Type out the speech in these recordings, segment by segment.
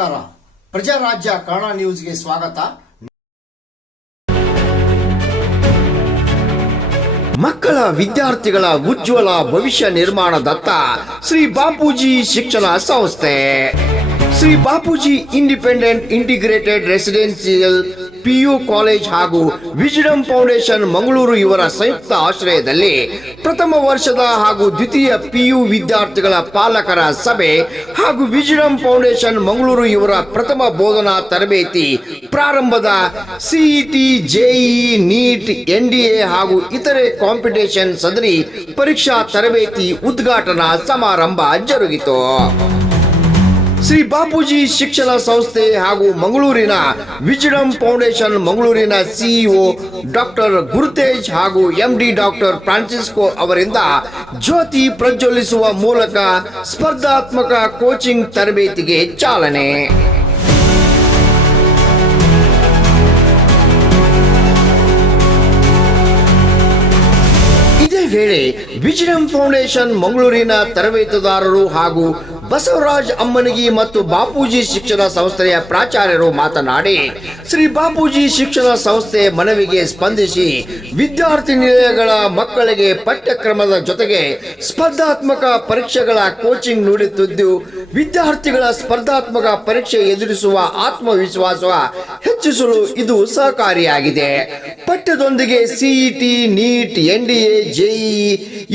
ನಮಸ್ಕಾರ. ಪ್ರಜಾರಾಜ್ಯ ಕನ್ನಡ ನ್ಯೂಸ್ಗೆ ಸ್ವಾಗತ. ಮಕ್ಕಳ ವಿದ್ಯಾರ್ಥಿಗಳ ಉಜ್ವಲ ಭವಿಷ್ಯ ನಿರ್ಮಾಣದತ್ತ ಶ್ರೀ ಬಾಪೂಜಿ ಶಿಕ್ಷಣ ಸಂಸ್ಥೆ. Shri Bapuji independent integrated residential PU college ಹಾಗೂ ವಿಜಡಂ ಫೌಂಡೇಶನ್ ಮಂಗಳೂರು ಇವರ ಸಂಯುಕ್ತ ಆಶ್ರಯದಲ್ಲಿ ಪ್ರಥಮ ವರ್ಷದ ಹಾಗೂ ದ್ವಿತೀಯ ಪಿಯು ವಿದ್ಯಾರ್ಥಿಗಳ ಪಾಲಕರ ಸಭೆ ಹಾಗೂ ವಿಜಡಂ ಫೌಂಡೇಶನ್ ಮಂಗಳೂರು ಇವರ ಪ್ರಥಮ ಬೋಧನಾ ತರಬೇತಿ ಪ್ರಾರಂಭದ ಸಿಇಟಿ ಜೆಇ ನೀಟ್ ಎನ್ಡಿಎ ಹಾಗೂ ಇತರೆ ಕಾಂಪಿಟೇಷನ್ ಸದರಿ ಪರೀಕ್ಷಾ ತರಬೇತಿ ಉದ್ಘಾಟನಾ ಸಮಾರಂಭ ಜರುಗಿತು. ಶ್ರೀ ಬಾಪೂಜಿ ಶಿಕ್ಷಣ ಸಂಸ್ಥೆ ಹಾಗೂ ಮಂಗಳೂರಿನ ವಿಜಡಂ ಫೌಂಡೇಶನ್ ಮಂಗಳೂರಿನ ಸಿಇಒ ಡಾಕ್ಟರ್ ಗುರುತೇಜ್ ಹಾಗೂ ಎಂಡಿ ಡಾಕ್ಟರ್ ಫ್ರಾನ್ಸಿಸ್ಕೋ ಅವರಿಂದ ಜ್ಯೋತಿ ಪ್ರಜ್ವಲಿಸುವ ಮೂಲಕ ಸ್ಪರ್ಧಾತ್ಮಕ ಕೋಚಿಂಗ್ ತರಬೇತಿಗೆ ಚಾಲನೆ. ಇದೇ ವೇಳೆ ವಿಜಿಡಮ್ ಫೌಂಡೇಶನ್ ಮಂಗಳೂರಿನ ತರಬೇತುದಾರರು ಹಾಗೂ ಬಸವರಾಜ್ ಅಮ್ಮನಿಗಿ ಮತ್ತು ಬಾಪೂಜಿ ಶಿಕ್ಷಣ ಸಂಸ್ಥೆಯ ಪ್ರಾಚಾರ್ಯರು ಮಾತನಾಡಿ, ಶ್ರೀ ಬಾಪೂಜಿ ಶಿಕ್ಷಣ ಸಂಸ್ಥೆ ಮನವಿಗೆ ಸ್ಪಂದಿಸಿ ವಿದ್ಯಾರ್ಥಿ ನಿಲಯಗಳ ಮಕ್ಕಳಿಗೆ ಪಠ್ಯಕ್ರಮದ ಜೊತೆಗೆ ಸ್ಪರ್ಧಾತ್ಮಕ ಪರೀಕ್ಷೆಗಳ ಕೋಚಿಂಗ್ ನೀಡುತ್ತಿದ್ದು, ವಿದ್ಯಾರ್ಥಿಗಳ ಸ್ಪರ್ಧಾತ್ಮಕ ಪರೀಕ್ಷೆ ಎದುರಿಸುವ ಆತ್ಮವಿಶ್ವಾಸ ಹೆಚ್ಚಿಸಲು ಇದು ಸಹಕಾರಿಯಾಗಿದೆ. ಪಠ್ಯದೊಂದಿಗೆ ಸಿಇಟಿ ನೀಟ್ ಎನ್ಡಿಎ ಜೆಇ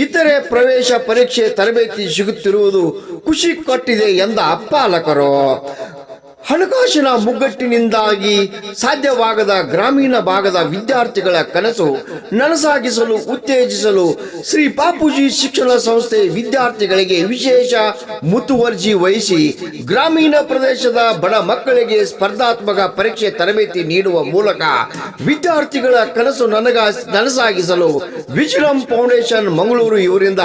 ಇತರೆ ಪ್ರವೇಶ ಪರೀಕ್ಷೆ ತರಬೇತಿ ಸಿಗುತ್ತಿರುವುದು ಖುಷಿ ಕೊಟ್ಟಿದೆ ಎಂದ ಪಾಲಕರು ಹಣಕಾಸಿನ ಮುಗ್ಗಟ್ಟಿನಿಂದಾಗಿ ಸಾಧ್ಯವಾಗದ ಗ್ರಾಮೀಣ ಭಾಗದ ವಿದ್ಯಾರ್ಥಿಗಳ ಕನಸು ನನಸಾಗಿಸಲು, ಉತ್ತೇಜಿಸಲು ಶ್ರೀ ಬಾಪೂಜಿ ಶಿಕ್ಷಣ ಸಂಸ್ಥೆ ವಿದ್ಯಾರ್ಥಿಗಳಿಗೆ ವಿಶೇಷ ಮುತುವರ್ಜಿ ವಹಿಸಿ ಗ್ರಾಮೀಣ ಪ್ರದೇಶದ ಬಡ ಮಕ್ಕಳಿಗೆ ಸ್ಪರ್ಧಾತ್ಮಕ ಪರೀಕ್ಷೆ ತರಬೇತಿ ನೀಡುವ ಮೂಲಕ ವಿದ್ಯಾರ್ಥಿಗಳ ಕನಸು ನನಗ ನನಸಾಗಿಸಲು ವಿಜಿಲಂ ಫೌಂಡೇಶನ್ ಮಂಗಳೂರು ಇವರಿಂದ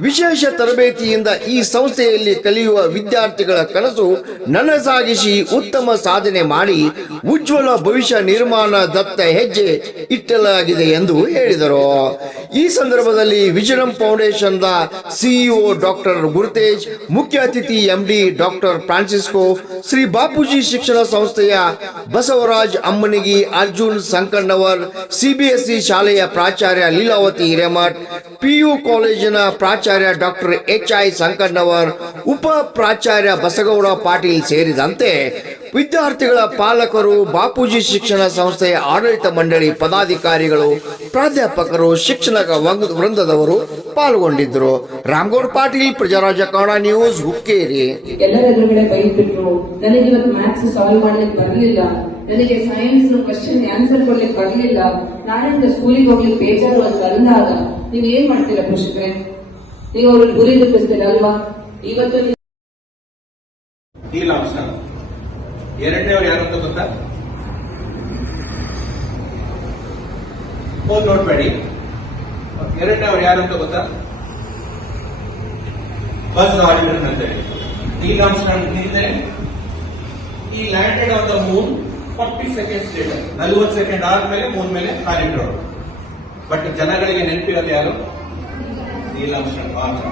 ವಿಶೇಷ ತರಬೇತಿಯಿಂದ ಈ ಸಂಸ್ಥೆಯಲ್ಲಿ ಕಲಿಯುವ ವಿದ್ಯಾರ್ಥಿಗಳ ಕನಸು ನನಸಾಗಿಸಿ ಉತ್ತಮ ಸಾಧನೆ ಮಾಡಿ ಉಜ್ವಲ ಭವಿಷ್ಯ ನಿರ್ಮಾಣ ದತ್ತ ಹೆಜ್ಜೆ ಇಟ್ಟಲಾಗಿದೆ ಎಂದು ಹೇಳಿದರು. ಈ ಸಂದರ್ಭದಲ್ಲಿ wisdom foundation the CEO doctor Gurutej, ಮುಖ್ಯ ಅತಿಥಿ MD doctor Francisco, Shri Bapuji ಶಿಕ್ಷಣ ಸಂಸ್ಥೆಯ ಬಸವರಾಜ್ ಅಮ್ಮನಿಗಿ ಅರ್ಜುನ್ ಸಂಕಣ್ಣವರ್, ಸಿಬಿಎಸ್ಇ ಶಾಲೆಯ ಪ್ರಾಚಾರ್ಯ ಲೀಲಾವತಿ ಹಿರೇಮಠ್, ಪಿಯು ಕಾಲೇಜಿನ ಪ್ರಾಚಾರ್ಯ ಡಾಕ್ಟರ್ ಎಚ್ ಐ ಸಂಕಣ್ಣವರ್, ಉಪ ಪ್ರಾಚಾರ್ಯ ಬಸಗೌಡ ಪಾಟೀಲ್ ಸೇರಿದಂತೆ ವಿದ್ಯಾರ್ಥಿಗಳ ಪಾಲಕರು ಬಾಪೂಜಿ ಶಿಕ್ಷಣ ಸಂಸ್ಥೆಯ ಆಡಳಿತ ಮಂಡಳಿ ಪದಾಧಿಕಾರಿಗಳು ಪ್ರಾಧ್ಯಾಪಕರು ಶಿಕ್ಷಣ ವೃಂದದವರು ಪಾಲ್ಗೊಂಡಿದ್ದರು. ರಾಮಗೌಡ ಪಾಟೀಲ್ ಪ್ರಜಾರಾಜ ಕನ್ನಡ ನ್ಯೂಸ್ ಹುಕ್ಕೇರಿ. ಎಲ್ಲರ ಎದುರುಗಡೆ ಬೈದ್ಬಿಟ್ರು ನನಗೆ ಇವತ್ತು ಮ್ಯಾಥ್ಸ್ ಸಾಲ್ವ್ ಮಾಡ್ಲಿಕ್ಕೆ ಬರಲಿಲ್ಲ. ನನಗೆ ಸೈನ್ಸ್ ಕ್ವಶನ್ ಆನ್ಸರ್ ಕೊಡ್ಲಿಕ್ಕೆ ಬರಲಿಲ್ಲ. ನಾನಿಂದ ಸ್ಕೂಲಿಗೆ ಹೋಗ್ಲಿಕ್ಕೆ ಬೇಜಾರು ಅಂತ ಅಂದಾಗ ನೀವ್ ಏನ್ ಮಾಡ್ತೀರಾ ಪೋಷಕರೇ ನೀವು ಅವ್ರಿಗೆ ಗುರಿ ತಪ್ಪಿಸ್ತೀರಲ್ವಾ? ಇವತ್ತು ನೀವು ಅವ್ರು ಯಾರು ಅಂತ ಗೊತ್ತಾ? ಫೋನ್ ನೋಡ್ಬೇಡಿ. ಎರಡನೇವ್ರು ಯಾರು ಅಂತ ಗೊತ್ತಾ? ಬಸ್ ಆರ್ಡಿನರ್ ಅಂತ ಹೇಳಿ. ನೀಲಾಂಶ ಹಿಂದೆ ಈ landed on the moon forty seconds later ನಲ್ವತ್ತು ಸೆಕೆಂಡ್ ಆದ್ಮೇಲೆ ಮೂನ್ ಮೇಲೆ ಕಾಲಿಟ್ರು ಬಟ್ ಜನಗಳಿಗೆ ನೆನಪಿರೋದು ಯಾರು? ನೀಲಾಂಶ ಮಾತ್ರ.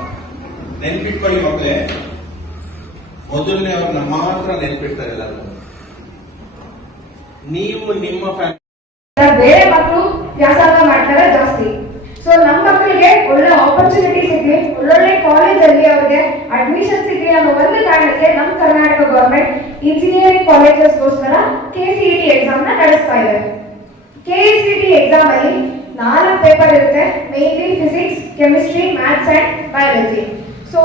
ನೆನ್ಪಿಟ್ಕೊಳ್ಳಿ ಮಕ್ಕಳೇ. ಮೊದಲನೇ ಅವ್ರನ್ನ ಮಾತ್ರ ನೆನ್ಪಿಡ್ತಾರೆ ಎಲ್ಲರೂ. ನೀವು ನಿಮ್ಮ ಬೇರೆ ಮಕ್ಕಳು ವ್ಯಾಸಂಗ ಮಾಡ್ತಾರೆ ಜಾಸ್ತಿ. ಸೊ ನಮ್ಮ ಮಕ್ಕಳಿಗೆ ಒಳ್ಳೆ ಆಪರ್ಚುನಿಟಿ ಸಿಗ್ಲಿ, ಒಳ್ಳೊಳ್ಳೆ ಕಾಲೇಜಲ್ಲಿ ಅವ್ರಿಗೆ ಅಡ್ಮಿಷನ್ ಸಿಗ್ಲಿ ಅನ್ನೋ ಒಂದು ಕಾರಣಕ್ಕೆ ನಮ್ಮ ಕರ್ನಾಟಕ ಗವರ್ಮೆಂಟ್ ಇಂಜಿನಿಯರಿಂಗ್ ಕಾಲೇಜಸ್ಗೋಸ್ಕರ ಕೆ ಸಿ ಟಿ ಎಕ್ಸಾಮ್ನ ನಡೆಸ್ತಾ ಇದೆ. ಕೆ ಸಿ ಟಿ ಎಕ್ಸಾಮ್ ಅಲ್ಲಿ ನಾಲ್ಕು ಪೇಪರ್ ಇರುತ್ತೆ mainly physics chemistry maths and biology so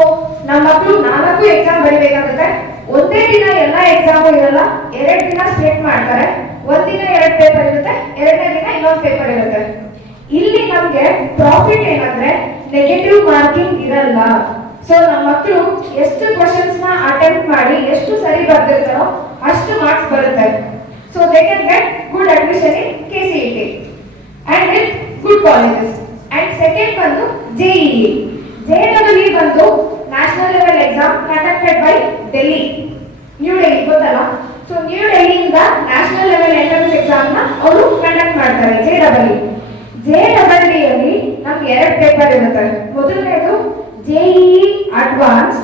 ನಮ್ಮ ಮಕ್ಕಳು ನಾಲ್ಕು ಎಕ್ಸಾಮ್ ಬರೀಬೇಕಾಗುತ್ತೆ. ಒಂದೇ ದಿನ ಎಲ್ಲ ಎಕ್ಸಾಮು ಇರಲ್ಲ, ಎರಡು ದಿನ ಸ್ಪ್ಲಿಟ್ ಮಾಡ್ತಾರೆ. ಒಂದಿನ ಎರಡು ಪೇಪರ್ ಇರುತ್ತೆ, ಎರಡನೇ ದಿನ ಇನ್ನೊಂದು ಪೇಪರ್ ಇರುತ್ತೆ. ಇಲ್ಲಿ ನಮ್ಗೆ ಪ್ರಾಫಿಟ್ ಏನಂದ್ರೆ ನೆಗೆಟಿವ್ ಮಾರ್ಕಿಂಗ್ ಇರಲ್ಲ. ಸೊ ನಮ್ಮ ಮಕ್ಕಳು ಎಷ್ಟು ಕ್ವಶನ್ಸ್ನ ಅಟೆಂಪ್ಟ್ ಮಾಡಿ ಎಷ್ಟು ಸರಿ ಬರ್ದಿರ್ತಾರೋ ಅಷ್ಟು ಮಾರ್ಕ್ಸ್ ಬರುತ್ತೆ. So they can get good admission in K C T and with good colleges and second ಬಂದು ಜೆಇಇ ಇ ಬಂದು national level exam conducted by Delhi New Delhi ಗೊತ್ತಲ್ಲ ಸೊ ನ್ಯೂ ಡೆಲ್ಲಿಯಿಂದ ನ್ಯಾಷನಲ್ ಲೆವೆಲ್ ಎಂಟ್ರೆನ್ಸ್ ಎಕ್ಸಾಮ್ನ ಅವರು conduct ಮಾಡ್ತಾರೆ J W J W ಅಲ್ಲಿ ನಮ್ಗೆ ಎರಡು ಪೇಪರ್ ಇರುತ್ತೆ ಮೊದಲನೇದು ಜೆಇಇ ಅಡ್ವಾನ್ಸ್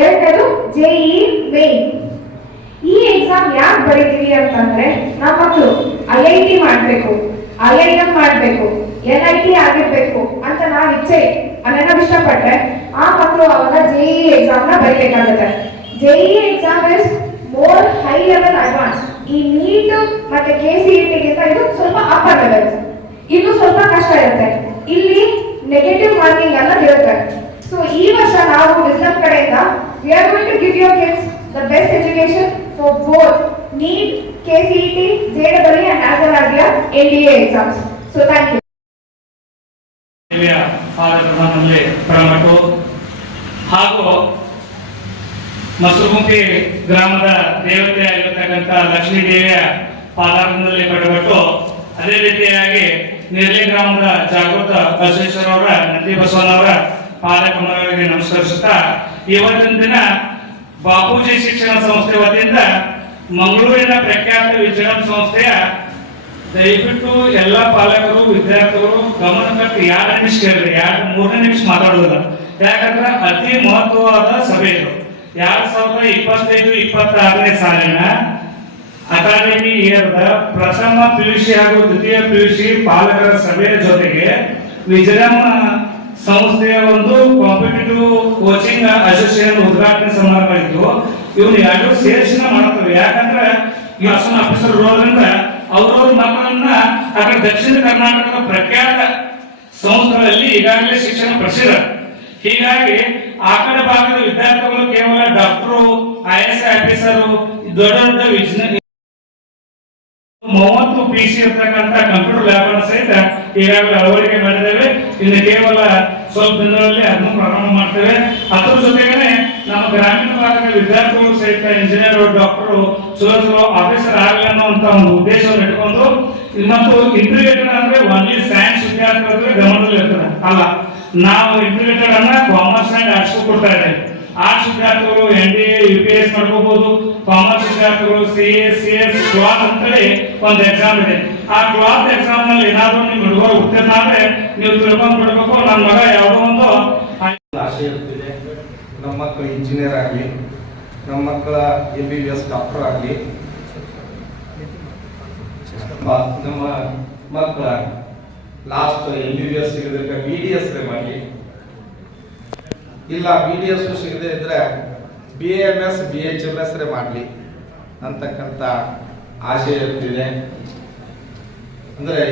ಎರಡನೇದು ಜೆಇಇ ಮೇನ್ ಈ ಎಕ್ಸಾಮ್ ಯಾಕೆ ಬರೀತೀವಿ ಅಂತಂದ್ರೆ ನಮ್ಮ ಮಕ್ಕಳು ಐ ಐ ಟಿ ಮಾಡಬೇಕು ಐ ಐ ಎಂ ಮಾಡ್ಬೇಕು ಎನ್ ಐ ಟಿ ಆಗಿರ್ಬೇಕು ಅಂತ ನಾವು ಇಚ್ಛೆ ಅನ್ನೋ ಇಷ್ಟಪಟ್ರೆ ಆ ಮಕ್ಕಳು ಅವಾಗ ಜೆಇ ಎಕ್ಸಾಮ್ನ ಬರೀಬೇಕಾಗುತ್ತೆ. JEE exam is more high level advance ಈ ನೀಟ್ ಮತ್ತೆ ಕೆ ಸಿ ಗಿಂತ ಇದು ಸ್ವಲ್ಪ ಅಪ್ಪರ್ ಲೆವೆಲ್ ಇದು ಸ್ವಲ್ಪ ಕಷ್ಟ ಇರುತ್ತೆ. ಇಲ್ಲಿ ನೆಗೆಟಿವ್ ಮಾರ್ಕಿಂಗ್ ಅನ್ನೋದು ಇರುತ್ತೆ ಸೊ ಈ ವರ್ಷ ನಾವು ವಿಸ್ಡಮ್ ಕಡೆಯಿಂದ we are going to give your kids the best education for both NEET K C T J W and as well as N D A exams so thank you ಪಾದಗಳಲ್ಲಿ ಪ್ರಮಟು ಹಾಗೂ ಮಸುಗುಂಪಿ ಗ್ರಾಮದ ದೇವತೆ ಆಗಿರತಕ್ಕಂಥ ಲಕ್ಷ್ಮೀ ದೇವಿಯ ಪಾದಾರದಲ್ಲಿ ಪಡೆಬಿಟ್ಟು ಅದೇ ರೀತಿಯಾಗಿ ನಿರ್ಲಿ ಗ್ರಾಮದ ಜಾಗೃತ ಬಸವೇಶ್ವರ ಅವರ, ನಂದಿ ಬಸವನವರ ಪಾಲಕರಿಗೆ ನಮಸ್ಕರಿಸುತ್ತಾ, ಇವತ್ತಿನ ದಿನ ಬಾಪೂಜಿ ಶಿಕ್ಷಣ ಸಂಸ್ಥೆ ವತಿಯಿಂದ ಮಂಗಳೂರಿನ ಪ್ರಖ್ಯಾತ ವಿಜ್ಞಾನ ಸಂಸ್ಥೆಯ ದಯವಿಟ್ಟು ಎಲ್ಲ ಪಾಲಕರು, ವಿದ್ಯಾರ್ಥಿಗಳು ಗಮನ ಕೊಟ್ಟು ಎರಡು ನಿಮಿಷ ಕೇಳ್ರಿ ಎರಡು ಮೂರನೇ ನಿಮಿಷ ಮಾತಾಡೋದಿಲ್ಲ. ಯಾಕಂದ್ರೆ ಅತಿ ಮಹತ್ವವಾದ ಸಭೆ ಇದು. ಎರಡ್ ಸಾವಿರದ ಇಪ್ಪತ್ತೈದು, ಇಪ್ಪತ್ತಾರನೇ ಸಾಲಿನ ಅಕಾಡೆಮಿ ಇಯರ್ದ ಪ್ರಥಮ ಪಿಯುಸಿ ಹಾಗೂ ದ್ವಿತೀಯ ಪಿಯುಸಿ ಪಾಲಕರ ಸಭೆಯ ಜೊತೆಗೆ ವಿಜಯಂ ಸಂಸ್ಥೆಯ ಒಂದು ಕಾಂಪಿಟೇಟಿವ್ ಕೋಚಿಂಗ್ ಅಸೋಸಿಯೇಷನ್ ಉದ್ಘಾಟನೆ ಸಮಾರಂಭ ಇತ್ತು. ಇವನು ಎರಡು ಸೇರ್ಸಿನ ಮಾಡ್ತಾರೆ. ಯಾಕಂದ್ರೆ ಈ ಹಾಸನ ಆಫೀಸರ್ ಇರೋದ್ರಿಂದ ಅವ್ರವ್ರ ಮಕ್ಕಳನ್ನ ಆ ದಕ್ಷಿಣ ಕರ್ನಾಟಕದ ಪ್ರಖ್ಯಾತ ಸಂಸ್ಥೆಗಳಲ್ಲಿ ಈಗಾಗಲೇ ಶಿಕ್ಷಣ ಪಡಿಸಿದ ಹೀಗಾಗಿ ಆ ಕಡೆ ಭಾಗದ ವಿದ್ಯಾರ್ಥಿಗಳು ಕೇವಲ ಡಾಕ್ಟರು ಐ ಎಸ್ ಆಫೀಸರು ದೊಡ್ಡ ದೊಡ್ಡ ಮೂವತ್ತು ಪಿ ಸಿ ಇರ್ತಕ್ಕಂಥ ಕಂಪ್ಯೂಟರ್ ಲ್ಯಾಬ್ ಸಹಿತ ಈಗಾಗಲೇ ಅಳವಡಿಕೆ ಮಾಡಿದ್ದೇವೆ. ಇನ್ನು ಕೇವಲ ಸ್ವಲ್ಪ ದಿನಗಳಲ್ಲಿ ಅದನ್ನು ಪ್ರಾರಂಭ ಮಾಡ್ತೇವೆ. ಅದ್ರ ಜೊತೆಗೇನೆ ನಮ್ಮ ಗ್ರಾಮೀಣ ಭಾಗದ ವಿದ್ಯಾರ್ಥಿಗಳು ಸಹಿತ ಇಂಜಿನಿಯರ್ ಡಾಕ್ಟರ್ ಚಲೋ ಚಲೋ ಆಫೀಸರ್ ಆಗಲಿ ಅನ್ನುವಂತ ಒಂದು ಉದ್ದೇಶವನ್ನು ಇಟ್ಕೊಂಡು ಮತ್ತು ಇಂಟಿಗ್ರೇಟೆಡ್ ಅಂದ್ರೆ ಒನ್ಲಿ ಸೈನ್ಸ್ ವಿದ್ಯಾರ್ಥಿಗಳ ಗಮನದಲ್ಲಿ ಇರ್ತದೆ ಅಲ್ಲ, ನಾವು ಇಂಟಿಗ್ರೇಟೆಡ್ ಅನ್ನ ಕಾಮರ್ಸ್ ಅಂಡ್ ಆರ್ಟ್ಸ್ ಕೊಡ್ತಾ ಇದ್ದೇವೆ. ಆರ್ಟ್ಸ್ ವಿದ್ಯಾರ್ಥಿಗಳು N D U P S ಮಾಡ್ಕೋಬಹುದು ಕಾಮರ್ಸ್ ವಿದ್ಯಾರ್ಥಿಗಳು C S C S cloth ಅಂತೇಳಿ ಒಂದು ಎಕ್ಸಾಮ್ ಇದೆ. ಆ ಕ್ಲಾತ್ ಎಕ್ಸಾಮ್ನಲ್ಲಿ ಏನಾದ್ರೂ ನಿಮ್ ಹುಡುಗರು ಉತ್ತೀರ್ಣ ಆದ್ರೆ ನೀವು ತಿಳ್ಕೊಂಡು ಬಿಡ್ಬೇಕು. ನನ್ನ ಮಗ ಯಾವುದೋ ಒಂದು ಆಸೆ ಇರ್ತಿದೆ. ನಮ್ಮ ಮಕ್ಕಳು ಇಂಜಿನಿಯರ್ ಆಗಲಿ, ನಮ್ಮ ಮಕ್ಕಳ M B B S doctor ಆಗಲಿ, ನಮ್ಮ ಮಕ್ಕಳ last M B B S ಸಿಗಬೇಕಾಗಿ B D S ಮಾಡಲಿ. ಇಲ್ಲ ಬಿ ಡಿ ಎಸ್ ಸಿಗದೆ ಇದ್ರೆ B M S B H M S ಮಾಡಲಿ ಅಂತಕ್ಕಂಥ ಆಶಯ ಇರ್ತಿದೆ. ಅಂದ್ರೆ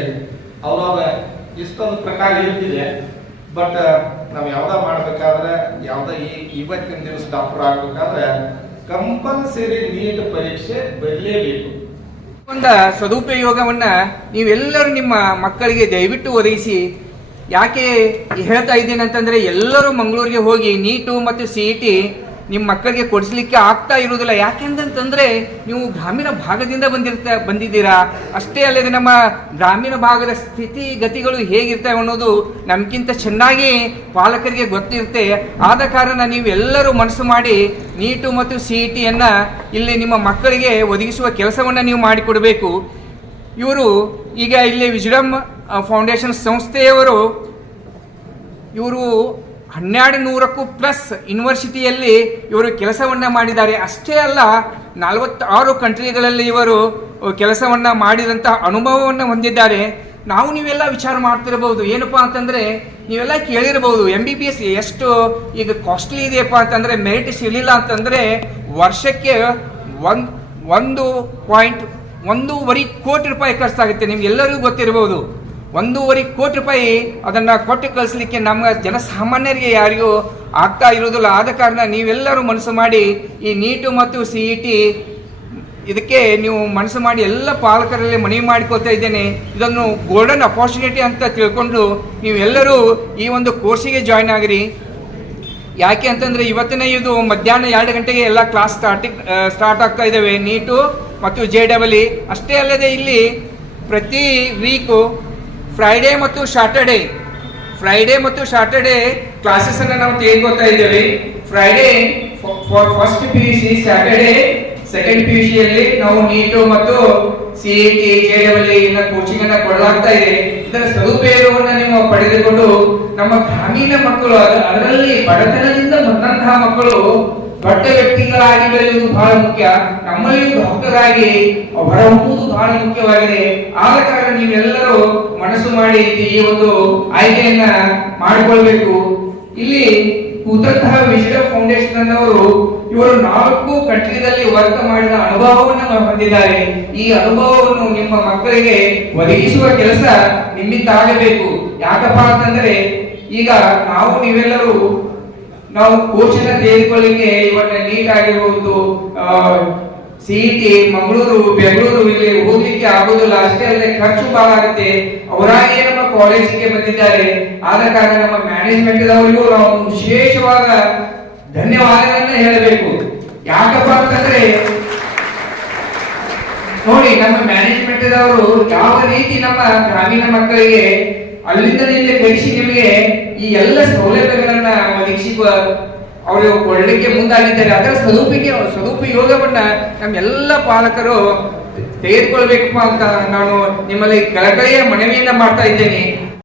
ಅವ್ರವ್ರ ಇಷ್ಟೊಂದು ಪ್ರಕಾರ ಇರ್ತಿದೆ, ಬಟ್ ನಾವು ಯಾವ್ದ ಮಾಡ್ಬೇಕಾದ್ರೆ, ಯಾವ್ದ ಈ ಇವತ್ತಿನ ದಿವಸ ಡಾಕ್ಟರ್ ಆಗ್ಬೇಕಾದ್ರೆ ಕಂಪಲ್ಸರಿ ನೀಟ್ ಪರೀಕ್ಷೆ ಬರಲೇಬೇಕು. ಒಂದ ಸದುಪಯೋಗವನ್ನ ನೀವೆಲ್ಲರೂ ನಿಮ್ಮ ಮಕ್ಕಳಿಗೆ ದಯವಿಟ್ಟು ಒದಗಿಸಿ ಯಾಕೆ ಹೇಳ್ತಾ ಇದ್ದೀನಿ ಅಂತಂದ್ರೆ ಎಲ್ಲರೂ ಮಂಗಳೂರಿಗೆ ಹೋಗಿ ನೀಟು ಮತ್ತು ಸಿ ಇ ಟಿ ನಿಮ್ಮ ಮಕ್ಕಳಿಗೆ ಕೊಡಿಸ್ಲಿಕ್ಕೆ ಆಗ್ತಾ ಇರುವುದಿಲ್ಲ. ಯಾಕೆಂತಂದ್ರೆ ನೀವು ಗ್ರಾಮೀಣ ಭಾಗದಿಂದ ಬಂದಿರ್ತಾ ಬಂದಿದ್ದೀರಾ. ಅಷ್ಟೇ ಅಲ್ಲದೆ ನಮ್ಮ ಗ್ರಾಮೀಣ ಭಾಗದ ಸ್ಥಿತಿ ಗತಿಗಳು ಹೇಗಿರ್ತವೆ ಅನ್ನೋದು ನಮ್ಗಿಂತ ಚೆನ್ನಾಗಿ ಪಾಲಕರಿಗೆ ಗೊತ್ತಿರುತ್ತೆ. ಆದ ಕಾರಣ ನೀವೆಲ್ಲರೂ ಮನಸ್ಸು ಮಾಡಿ ನೀಟು ಮತ್ತು ಸಿ ಇ ಟಿಯನ್ನು ಇಲ್ಲಿ ನಿಮ್ಮ ಮಕ್ಕಳಿಗೆ ಒದಗಿಸುವ ಕೆಲಸವನ್ನು ನೀವು ಮಾಡಿಕೊಡಬೇಕು. ಇವರು ಈಗ ಇಲ್ಲಿ ವಿಜ್ಡಮ್ ಫೌಂಡೇಶನ್ ಸಂಸ್ಥೆಯವರು ಇವರು ಹನ್ನೆರಡು ನೂರಕ್ಕೂ ಪ್ಲಸ್ ಯೂನಿವರ್ಸಿಟಿಯಲ್ಲಿ ಇವರು ಕೆಲಸವನ್ನ ಮಾಡಿದ್ದಾರೆ. ಅಷ್ಟೇ ಅಲ್ಲ, ನಲವತ್ತಾರು ಕಂಟ್ರಿಗಳಲ್ಲಿ ಇವರು ಕೆಲಸವನ್ನ ಮಾಡಿದಂಥ ಅನುಭವವನ್ನು ಹೊಂದಿದ್ದಾರೆ. ನಾವು ನೀವೆಲ್ಲ ವಿಚಾರ ಮಾಡ್ತಿರಬಹುದು ಏನಪ್ಪಾ ಅಂತಂದ್ರೆ, ನೀವೆಲ್ಲ ಕೇಳಿರಬಹುದು ಎಂ ಬಿ ಬಿ ಎಸ್ ಎಷ್ಟು ಈಗ ಕಾಸ್ಟ್ಲಿ ಇದೆಯಪ್ಪ ಅಂತಂದ್ರೆ ಮೆರಿಟ್ ಸಿಗಲಿಲ್ಲ ಅಂತಂದ್ರೆ, ವರ್ಷಕ್ಕೆ ಒಂದ್, ಒಂದು ಪಾಯಿಂಟ್ ಒಂದೂವರೆ ಕೋಟಿ ರೂಪಾಯಿ ಖರ್ಚಾಗುತ್ತೆ. ನಿಮ್ಗೆಲ್ಲರಿಗೂ ಗೊತ್ತಿರಬಹುದು ಒಂದೂವರೆ ಕೋಟಿ ರೂಪಾಯಿ ಅದನ್ನ ಕೊಟ್ಟು ಕಳಿಸ್ಲಿಕ್ಕೆ ನಮ್ಮ ಜನಸಾಮಾನ್ಯರಿಗೆ ಯಾರಿಗೂ ಆಗ್ತಾ ಇರೋದಿಲ್ಲ ಆದ ಕಾರಣ ನೀವೆಲ್ಲರೂ ಮನಸ್ಸು ಮಾಡಿ ಈ ನೀಟು ಮತ್ತು ಸಿ ಇ ಟಿ ಇದಕ್ಕೆ ನೀವು ಮನಸ್ಸು ಮಾಡಿ ಎಲ್ಲ ಪಾಲಕರಲ್ಲಿ ಮನವಿ ಮಾಡಿಕೊಳ್ತಾ ಇದ್ದೇನೆ. ಇದನ್ನು ಗೋಲ್ಡನ್ ಅಪಾರ್ಚುನಿಟಿ ಅಂತ ತಿಳ್ಕೊಂಡು ನೀವೆಲ್ಲರೂ ಈ ಒಂದು ಕೋರ್ಸಿಗೆ ಜಾಯ್ನ್ ಆಗಿರಿ. ಯಾಕೆ ಅಂತಂದ್ರೆ ಇವತ್ತಿನ ಇದು ಮಧ್ಯಾಹ್ನ ಎರಡು ಗಂಟೆಗೆ ಎಲ್ಲ ಕ್ಲಾಸ್ ಸ್ಟಾರ್ಟಿಂಗ್ ಸ್ಟಾರ್ಟ್ ಆಗ್ತಾ ಇದ್ದಾವೆ. ನೀಟು ಮತ್ತು ಜೆ ಡಬಲ್ ಇ ಅಷ್ಟೇ ಅಲ್ಲದೆ ಇಲ್ಲಿ ಪ್ರತಿ ವೀಕು ಫ್ರೈಡೇ ಮತ್ತು ಸ್ಯಾಟರ್ಡೇ ಫ್ರೈಡೇ ಮತ್ತು ಸ್ಯಾಟರ್ಡೇ ಕ್ಲಾಸಸ್ ಅನ್ನ ನಾವು ತೆಗೆದುಕೊಳ್ತಾ ಇದ್ದೇವೆ. Friday for first P U C Saturday second P U ಸಿಯಲ್ಲಿ ನಾವು ನೀಟು ಮತ್ತು C A T J double E coaching ಅನ್ನ ಕೊಡಲಾಗ್ತಾ ಇದೆ. ಇದರ ಸದುಪಯೋಗವನ್ನು ನೀವು ಪಡೆದುಕೊಂಡು ನಮ್ಮ ಗ್ರಾಮೀಣ ಮಕ್ಕಳು, ಅದ- ಅದರಲ್ಲಿ ಬಡತನದಿಂದ ಬಂದಂತಹ ಮಕ್ಕಳು ದೊಡ್ಡ ವ್ಯಕ್ತಿಗಳಾಗಿ ಬೆಳೆಯುವುದು ಬಹಳ ಮುಖ್ಯ. ನಮ್ಮಲ್ಲಿಯೂ ಭಕ್ತರಾಗಿ ಹೊರಹೊಮ್ಮುವುದು ಬಹಳ ಮುಖ್ಯವಾಗಿದೆ. ಆದ ಕಾರಣ ನೀವೆಲ್ಲರೂ ಮನಸ್ಸು ಮಾಡಿ ಈ ಒಂದು ಆಯ್ಕೆಯನ್ನ ಮಾಡಿಕೊಳ್ಬೇಕು. ಇಲ್ಲಿ ಕೂತಂತಹ ವಿಶ್ವ ಫೌಂಡೇಶನ್ ಅನ್ನೋರು ಇವರು ನಾಲ್ಕು ಕಂಟ್ರಿದಲ್ಲಿ ವರ್ಕ್ ಮಾಡಿದ ಅನುಭವವನ್ನು ಹೊಂದಿದ್ದಾರೆ. ಈ ಅನುಭವವನ್ನು ನಿಮ್ಮ ಮಕ್ಕಳಿಗೆ ಒದಗಿಸುವ ಕೆಲಸ ನಿಮ್ಮಿಂದ ಆಗಬೇಕು. ಯಾಕಪ್ಪ ಅಂತಂದ್ರೆ ಈಗ ನಾವು ನೀವೆಲ್ಲರೂ ನಾವು ಕೋಚಿನ ತೆಗೆದುಕೊಳ್ಳಿಕ್ಕೆ ಇವತ್ತ ನೀಟ್ ಆಗಿರ್ಬೋದು ಸಿಇಟಿ ಮಂಗಳೂರು, ಬೆಂಗಳೂರು ಇಲ್ಲಿ ಹೋಗ್ಲಿಕ್ಕೆ ಆಗೋದಿಲ್ಲ, ಅಷ್ಟೇ ಅಲ್ಲದೆ ಖರ್ಚು ಬಹಳ ಆಗುತ್ತೆ. ಅವರಾಗಿ ನಮ್ಮ ಕಾಲೇಜಿಗೆ ಬಂದಿದ್ದಾರೆ, ಆದ ಕಾರಣ ನಮ್ಮ ಮ್ಯಾನೇಜ್ಮೆಂಟ್ ಅವರಿಗೂ ನಾವು ವಿಶೇಷವಾದ ಧನ್ಯವಾದಗಳನ್ನ ಹೇಳಬೇಕು. ಯಾಕಪ್ಪ ಅಂತಂದ್ರೆ, ನೋಡಿ ನಮ್ಮ ಮ್ಯಾನೇಜ್ಮೆಂಟ್ ಅವರು ಯಾವ ರೀತಿ ನಮ್ಮ ಗ್ರಾಮೀಣ ಮಕ್ಕಳಿಗೆ ಅಲ್ಲಿಂದ ನಿಂದ ಕಳಿಸಿ ನಿಮಗೆ ಈ ಎಲ್ಲ ಸೌಲಭ್ಯಗಳನ್ನ ಒದಗಿಸಿ ಅವರು ಕೊಡಲಿಕ್ಕೆ ಮುಂದಾಗಿದ್ದಾರೆ. ಅದರ ಸದುಪಯೋಗ ಸದುಪಯೋಗವನ್ನ ನಮ್ಮ ಎಲ್ಲ ಪಾಲಕರು ತೆಗೆದುಕೊಳ್ಬೇಕಪ್ಪ ಅಂತ ನಾನು ನಿಮ್ಮಲ್ಲಿ ಕಳಕಳಿಯ ಮನವಿಯನ್ನ ಮಾಡ್ತಾ ಇದ್ದೇನೆ.